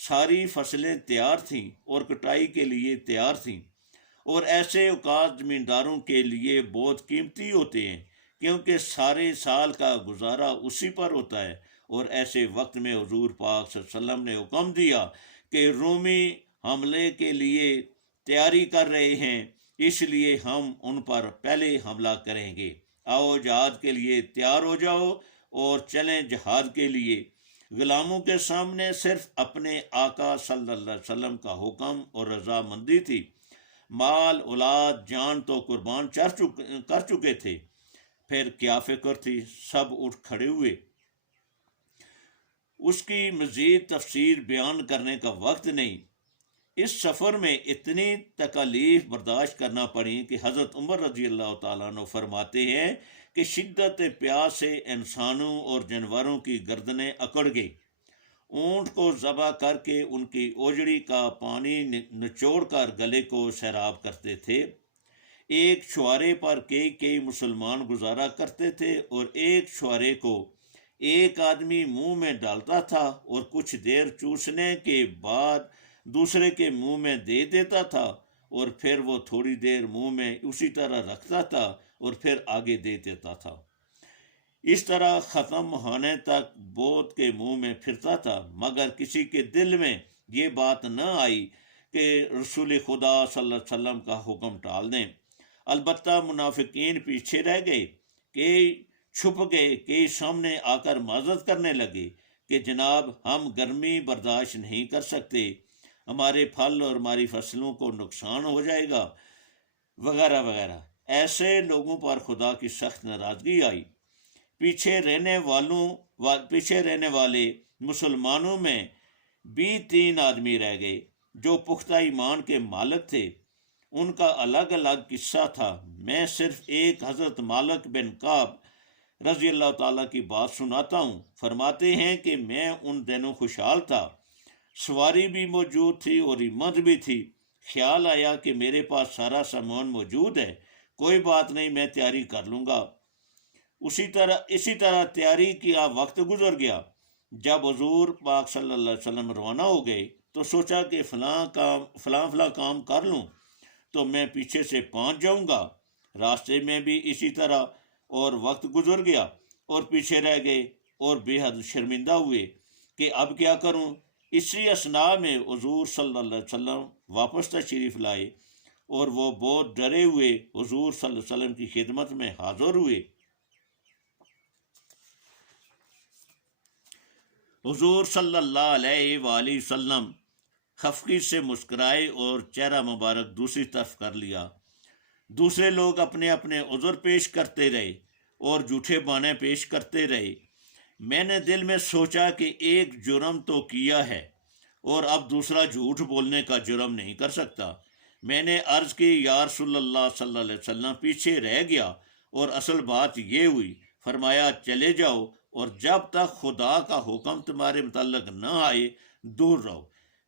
ساری فصلیں تیار تھیں اور کٹائی کے لیے تیار تھیں، اور ایسے اوقات زمینداروں کے لیے بہت قیمتی ہوتے ہیں کیونکہ سارے سال کا گزارا اسی پر ہوتا ہے۔ اور ایسے وقت میں حضور پاک صلی اللہ علیہ وسلم نے حکم دیا کہ رومی حملے کے لیے تیاری کر رہے ہیں، اس لیے ہم ان پر پہلے حملہ کریں گے۔ آؤ جہاد کے لیے تیار ہو جاؤ اور چلیں جہاد کے لیے۔ غلاموں کے سامنے صرف اپنے آقا صلی اللہ علیہ وسلم کا حکم اور رضامندی تھی۔ مال اولاد جان تو قربان کر چکے تھے، پھر کیا فکر تھی؟ سب اٹھ کھڑے ہوئے۔ اس کی مزید تفسیر بیان کرنے کا وقت نہیں۔ اس سفر میں اتنی تکالیف برداشت کرنا پڑی کہ حضرت عمر رضی اللہ تعالیٰ عنہ فرماتے ہیں کہ شدت پیاس سے انسانوں اور جانوروں کی گردنیں اکڑ گئی۔ اونٹ کو ذبح کر کے ان کی اوجڑی کا پانی نچوڑ کر گلے کو سیراب کرتے تھے۔ ایک چھوارے پر کئی مسلمان گزارا کرتے تھے اور ایک چھوارے کو ایک آدمی منہ میں ڈالتا تھا اور کچھ دیر چوسنے کے بعد دوسرے کے منہ میں دے دیتا تھا، اور پھر وہ تھوڑی دیر منہ میں اسی طرح رکھتا تھا اور پھر آگے دے دیتا تھا۔ اس طرح ختم ہونے تک بوت کے منہ میں پھرتا تھا، مگر کسی کے دل میں یہ بات نہ آئی کہ رسول خدا صلی اللہ علیہ وسلم کا حکم ٹال دیں۔ البتہ منافقین پیچھے رہ گئے، کئی چھپ گئے، کئی سامنے آ کر معذرت کرنے لگے کہ جناب ہم گرمی برداشت نہیں کر سکتے، ہمارے پھل اور ہماری فصلوں کو نقصان ہو جائے گا، وغیرہ وغیرہ۔ ایسے لوگوں پر خدا کی سخت ناراضگی آئی۔ پیچھے رہنے والے مسلمانوں میں بھی 3 آدمی رہ گئے جو پختہ ایمان کے مالک تھے۔ ان کا الگ الگ قصہ تھا۔ میں صرف ایک حضرت مالک بن کعب رضی اللہ تعالیٰ کی بات سناتا ہوں۔ فرماتے ہیں کہ میں ان دنوں خوشحال تھا، سواری بھی موجود تھی اور ہمت بھی تھی۔ خیال آیا کہ میرے پاس سارا سامان موجود ہے، کوئی بات نہیں، میں تیاری کر لوں گا۔ اسی طرح تیاری کیا وقت گزر گیا۔ جب حضور پاک صلی اللہ علیہ وسلم روانہ ہو گئے تو سوچا کہ فلاں کام کر لوں تو میں پیچھے سے پہنچ جاؤں گا۔ راستے میں بھی اسی طرح، اور وقت گزر گیا اور پیچھے رہ گئے اور بے حد شرمندہ ہوئے کہ اب کیا کروں۔ اسی اثناء میں حضور صلی اللہ علیہ وسلم واپس تشریف لائے اور وہ بہت ڈرے ہوئے حضور صلی اللہ علیہ وسلم کی خدمت میں حاضر ہوئے۔ حضور صلی اللہ علیہ وآلہ وسلم خفگی سے مسکرائے اور چہرہ مبارک دوسری طرف کر لیا۔ دوسرے لوگ اپنے اپنے عذر پیش کرتے رہے اور جھوٹے بہانے پیش کرتے رہے۔ میں نے دل میں سوچا کہ ایک جرم تو کیا ہے اور اب دوسرا جھوٹ بولنے کا جرم نہیں کر سکتا۔ میں نے عرض کی یا رسول اللہ صلی اللہ علیہ وسلم پیچھے رہ گیا اور اصل بات یہ ہوئی۔ فرمایا چلے جاؤ اور جب تک خدا کا حکم تمہارے متعلق نہ آئے دور رہو۔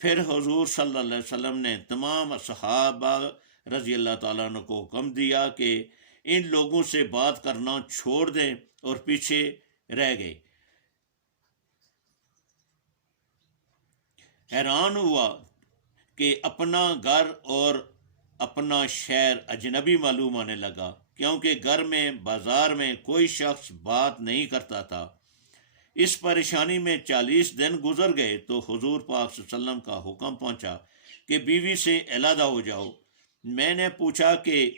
پھر حضور صلی اللہ علیہ وسلم نے تمام صحابہ رضی اللہ تعالیٰ عنہ کو حکم دیا کہ ان لوگوں سے بات کرنا چھوڑ دیں اور پیچھے رہ گئے۔ حیران ہوا کہ اپنا گھر اور اپنا شہر اجنبی معلوم آنے لگا، کیونکہ گھر میں بازار میں کوئی شخص بات نہیں کرتا تھا۔ اس پریشانی میں 40 دن گزر گئے تو حضور پاک صلی اللہ علیہ وسلم کا حکم پہنچا کہ بیوی سے علیحدہ ہو جاؤ۔ میں نے پوچھا کہ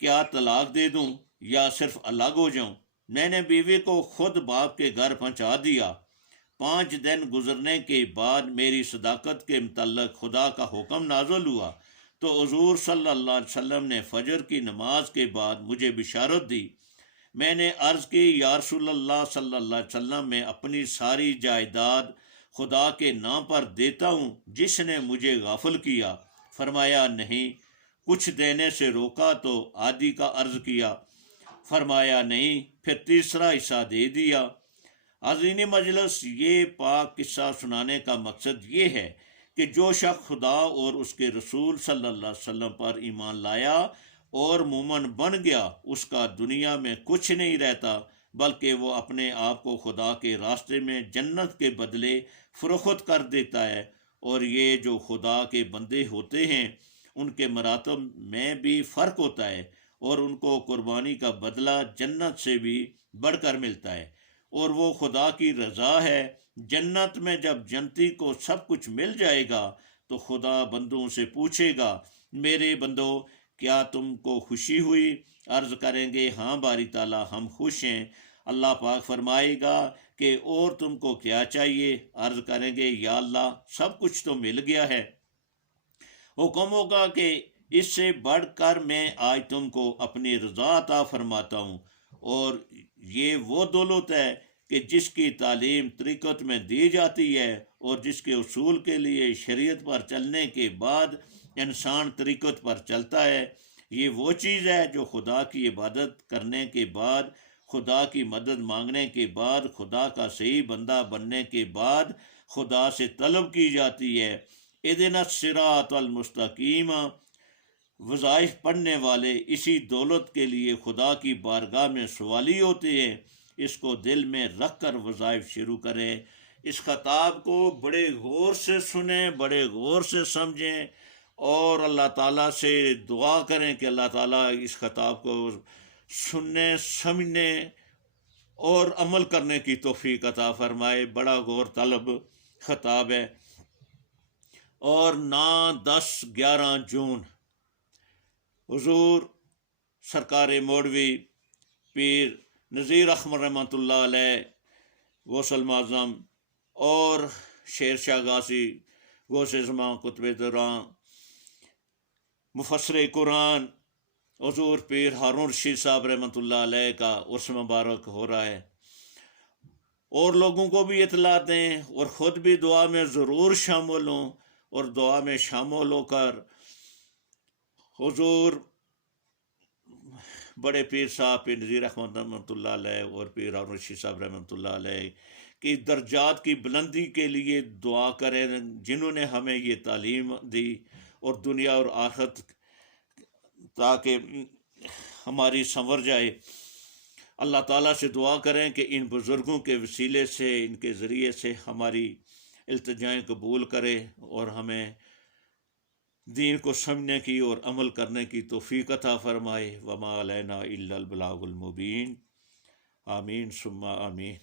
کیا طلاق دے دوں یا صرف الگ ہو جاؤں؟ میں نے بیوی کو خود باپ کے گھر پہنچا دیا۔ 5 دن گزرنے کے بعد میری صداقت کے متعلق خدا کا حکم نازل ہوا تو حضور صلی اللہ علیہ وسلم نے فجر کی نماز کے بعد مجھے بشارت دی۔ میں نے عرض کی یا رسول اللہ صلی اللہ علیہ وسلم میں اپنی ساری جائیداد خدا کے نام پر دیتا ہوں جس نے مجھے غافل کیا۔ فرمایا نہیں۔ کچھ دینے سے روکا تو آدھی کا عرض کیا۔ فرمایا نہیں، پھر تیسرا حصہ دے دیا۔ حاضرین مجلس، یہ پاک قصہ سنانے کا مقصد یہ ہے کہ جو شخص خدا اور اس کے رسول صلی اللہ علیہ وسلم پر ایمان لایا اور مومن بن گیا، اس کا دنیا میں کچھ نہیں رہتا، بلکہ وہ اپنے آپ کو خدا کے راستے میں جنت کے بدلے فروخت کر دیتا ہے اور یہ جو خدا کے بندے ہوتے ہیں ان کے مراتب میں بھی فرق ہوتا ہے، اور ان کو قربانی کا بدلہ جنت سے بھی بڑھ کر ملتا ہے، اور وہ خدا کی رضا ہے۔ جنت میں جب جنتی کو سب کچھ مل جائے گا تو خدا بندوں سے پوچھے گا، میرے بندو کیا تم کو خوشی ہوئی؟ عرض کریں گے ہاں باری تعالیٰ ہم خوش ہیں۔ اللہ پاک فرمائے گا کہ اور تم کو کیا چاہیے؟ عرض کریں گے یا اللہ سب کچھ تو مل گیا ہے۔ حکم ہوگا کہ اس سے بڑھ کر میں آج تم کو اپنی رضا عطا فرماتا ہوں، اور یہ وہ دولت ہے کہ جس کی تعلیم طریقت میں دی جاتی ہے، اور جس کے اصول کے لیے شریعت پر چلنے کے بعد انسان طریقت پر چلتا ہے۔ یہ وہ چیز ہے جو خدا کی عبادت کرنے کے بعد، خدا کی مدد مانگنے کے بعد، خدا کا صحیح بندہ بننے کے بعد خدا سے طلب کی جاتی ہے۔ اِذِنَ الصِّرَاطَ الْمُسْتَقِیمَ۔ وظائف پڑھنے والے اسی دولت کے لیے خدا کی بارگاہ میں سوالی ہوتے ہیں۔ اس کو دل میں رکھ کر وظائف شروع کریں۔ اس خطاب کو بڑے غور سے سنیں، بڑے غور سے سمجھیں، اور اللہ تعالیٰ سے دعا کریں کہ اللہ تعالیٰ اس خطاب کو سننے، سمجھنے اور عمل کرنے کی توفیق عطا فرمائے۔ بڑا غور طلب خطاب ہے۔ اور 9، 10، 11 جون حضور سرکار مولوی پیر نذیر احمد رحمۃ اللہ علیہ غوث المعظم اور شیر شاہ غازی غوث زمان قطب دوران مفسر قرآن حضور پیر ہارون رشید صاحب رحمۃ اللہ علیہ کا عرس مبارک ہو رہا ہے۔ اور لوگوں کو بھی اطلاع دیں، اور خود بھی دعا میں ضرور شامل ہوں، اور دعا میں شامل ہو کر حضور بڑے پیر صاحب پیر نذیر احمد رحمۃ اللہ علیہ اور پیر ہارون رشید صاحب رحمۃ اللہ علیہ کی درجات کی بلندی کے لیے دعا کریں، جنہوں نے ہمیں یہ تعلیم دی، اور دنیا اور آخرت تاکہ ہماری سنور جائے۔ اللہ تعالیٰ سے دعا کریں کہ ان بزرگوں کے وسیلے سے، ان کے ذریعے سے ہماری التجائیں قبول کرے، اور ہمیں دین کو سمجھنے کی اور عمل کرنے کی توفیق عطا فرمائے۔ وما علینا الا البلاغ المبین۔ آمین ثم آمین۔